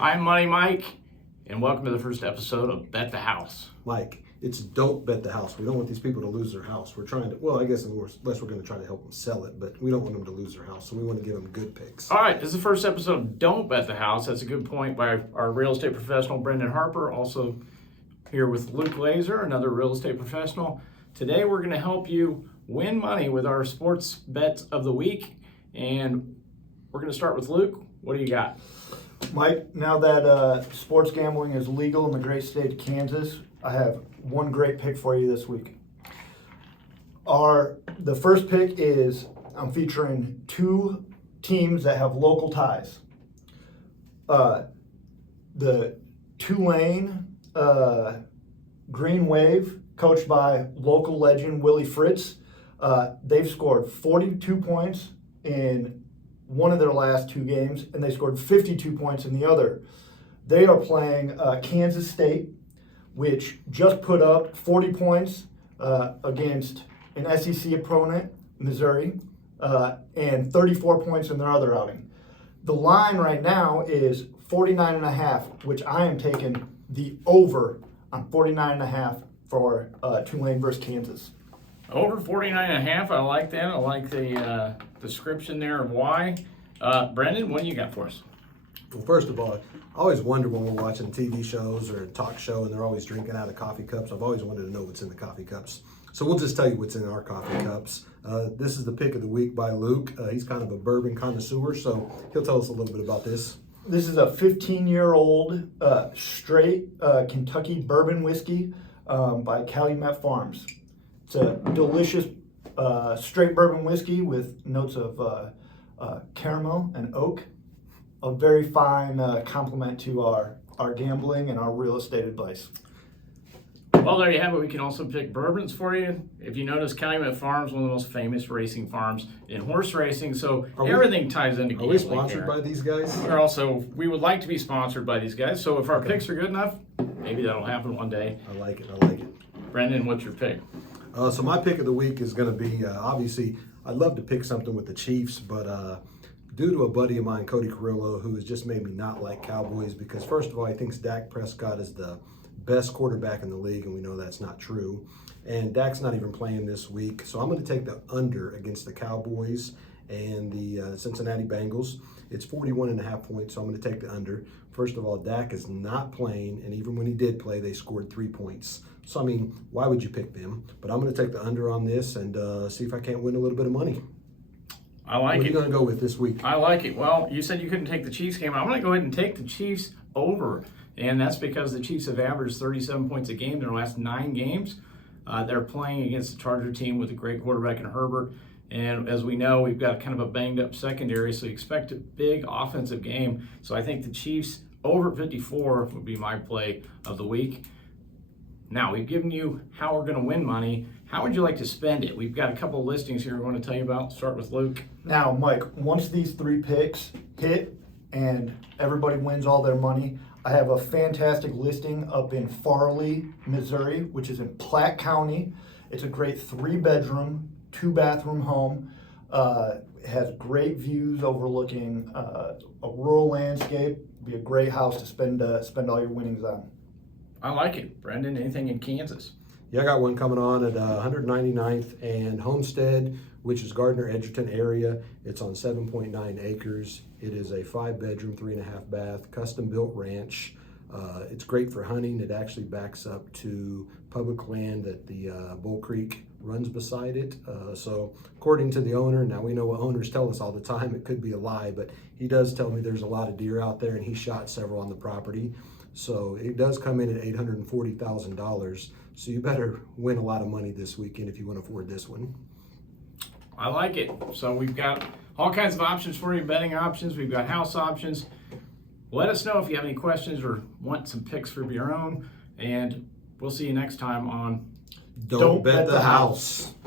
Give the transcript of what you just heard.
I'm Money Mike, and welcome to the first episode of Bet the House. Mike, it's don't bet the house. We don't want these people to lose their house. We're trying to, well, I guess unless we're going to try to help them sell it, but we don't want them to lose their house, so we want to give them good picks. All right, this is the first episode of Don't Bet the House. That's a good point by our real estate professional, Brendan Harper, also here with Luke Laser, another real estate professional. Today, we're going to help you win money with our sports bets of the week, and we're going to start with Luke. What do you got? Mike, now that sports gambling is legal in the great state of Kansas, I have one great pick for you this week. The first pick is I'm featuring two teams that have local ties. The Tulane Green Wave, coached by local legend Willie Fritz, they've scored 42 points in one of their last two games, and they scored 52 points in the other. They are playing Kansas State, which just put up 40 points against an SEC opponent, Missouri, and 34 points in their other outing. The line right now is 49.5, which I am taking the over on 49.5 for Tulane versus Kansas. Over 49.5. I like that. I like the description there of why. Brendan, what do you got for us? Well, first of all, I always wonder when we're watching TV shows or a talk show and they're always drinking out of coffee cups. I've always wanted to know what's in the coffee cups. So we'll just tell you what's in our coffee cups. This is the pick of the week by Luke. He's kind of a bourbon connoisseur, so he'll tell us a little bit about this. This is a 15-year-old straight Kentucky bourbon whiskey by Calumet Farms. It's a delicious straight bourbon whiskey with notes of caramel and oak. A very fine complement to our gambling and our real estate advice. Well, there you have it. We can also pick bourbons for you. If you notice, Calumet Farms, one of the most famous racing farms in horse racing, so everything ties into gambling. Are we sponsored by these guys? We would like to be sponsored by these guys, so if our picks are good enough, maybe that'll happen one day. I like it. Brendan, what's your pick? So my pick of the week is going to be, obviously, I'd love to pick something with the Chiefs, but due to a buddy of mine, Cody Carrillo, who has just made me not like Cowboys because, first of all, he thinks Dak Prescott is the best quarterback in the league, and we know that's not true. And Dak's not even playing this week, so I'm going to take the under against the Cowboys and the Cincinnati Bengals. It's 41.5 points, so I'm going to take the under. First of all, Dak is not playing, and even when he did play, they scored 3 points. So, I mean, why would you pick them? But I'm going to take the under on this and see if I can't win a little bit of money. I like it. What are you going to go with this week? I like it. Well, you said you couldn't take the Chiefs game. I'm going to go ahead and take the Chiefs over, and that's because the Chiefs have averaged 37 points a game in their last 9 games. They're playing against the Charger team with a great quarterback in Herbert, and as we know, we've got kind of a banged-up secondary, so you expect a big offensive game. So I think the Chiefs over 54 would be my play of the week. Now, we've given you how we're going to win money. How would you like to spend it? We've got a couple of listings here we're going to tell you about. Start with Luke. Now, Mike, once these 3 picks hit and everybody wins all their money, I have a fantastic listing up in Farley, Missouri, which is in Platte County. It's a great 3-bedroom, 2-bathroom home. It has great views overlooking a rural landscape. It'd be a great house to spend all your winnings on. I like it. Brendan, anything in Kansas? Yeah, I got one coming on at 199th and Homestead, which is Gardner Edgerton area. It's on 7.9 acres. It is a 5-bedroom, 3.5 bath, custom-built ranch. It's great for hunting. It actually backs up to public land that the Bull Creek runs beside it. So according to the owner, now we know what owners tell us all the time, it could be a lie, but he does tell me there's a lot of deer out there, and he shot several on the property. So it does come in at $840,000. So you better win a lot of money this weekend if you want to afford this one. I like it. So we've got all kinds of options for you, betting options. We've got house options. Let us know if you have any questions or want some picks for your own. And we'll see you next time on Don't Bet the House.